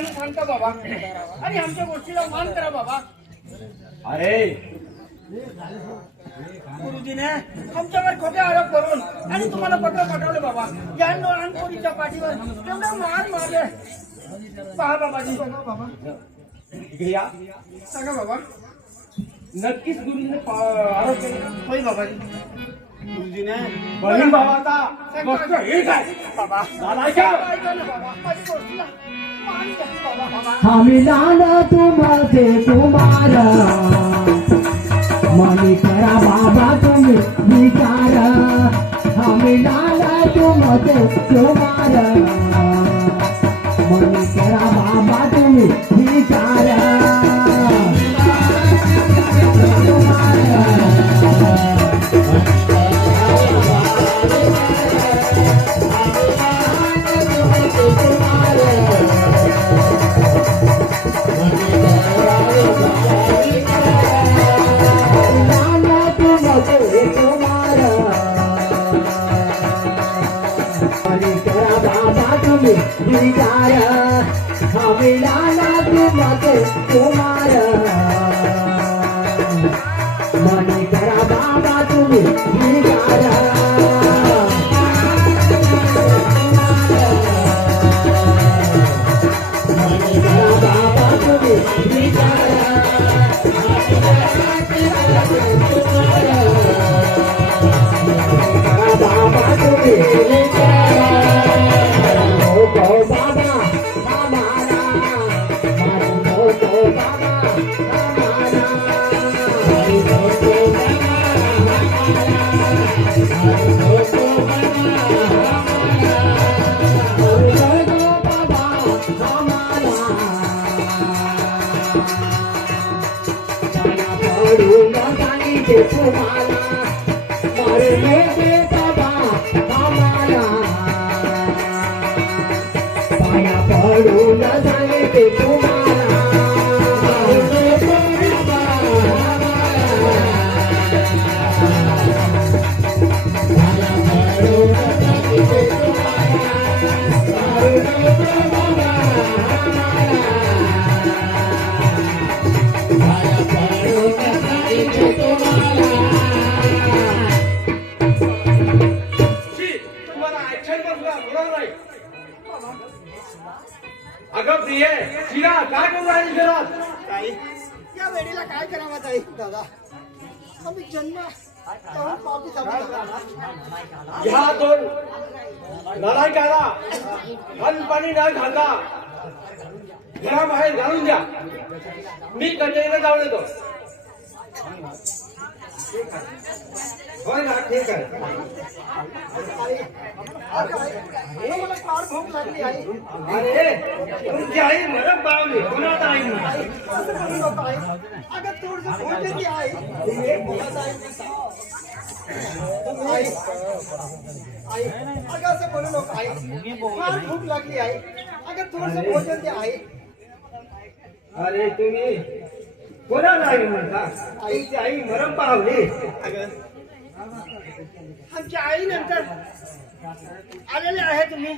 मोठ्यानं सांगता बाबा आणि आमच्या गोष्टीला मान करा बाबा. अरे गुरुजीने आमच्यावर खोटे आरोप करून आणि तुम्हाला पत्र पाठवले बाबा. या लहानपोरीच्या पाठीवर तेवढा मान मारले. पहा बाबाजी, घ्या सांगा बाबा. नक्कीच गुरुजीने आरोप केला. होय बाबाजी. गुरुजीने बहीण भावाचा गोष्ट हे काय बाबा नालायका. ऐका ना बाबा, माझी गोष्टीला मान द्या बाबा. हमें लाना तुम्हारे तुम्हारा मनी करा बाबा तुम्हें विचार हमें लाना तुम्हारे तुम्हारा मनी करा बाबा तुम्हें विचार हमें लाना तुम्हारे तुम्हारा मनी करा बाबा तुम्हें विचार मनी करा बाबा तुम्हें विचार बाबा तुम्हें अगं प्रिय शिरा काय करू राहिली घरात? ताई, या वेळेला काय करावं ताई? दादा, आम्ही जन्म तेव्हा पावती जमा ह्या दोन नालायकाला अन्न पाणी न घालता घराबाहेर घालून द्या. मी कचेरीला जाऊन येतो. होय ना, ठीक आहे. मला फार भूक लागली आई. अरे तुमची आई मरम पावली. कोणाचा आई म्हणा? असं बोलू नको आई. अगं थोडंसं भूक देते आई. आई, आई, अगं असं बोलू नको आई. फार भूक लागली आई. अगं थोडंसं भोजन दे आई. अरे तुम्ही कोणाला आई म्हणता? आईची आई मरम पावली. आमच्या आई नंतर आलेले आहे तुम्ही.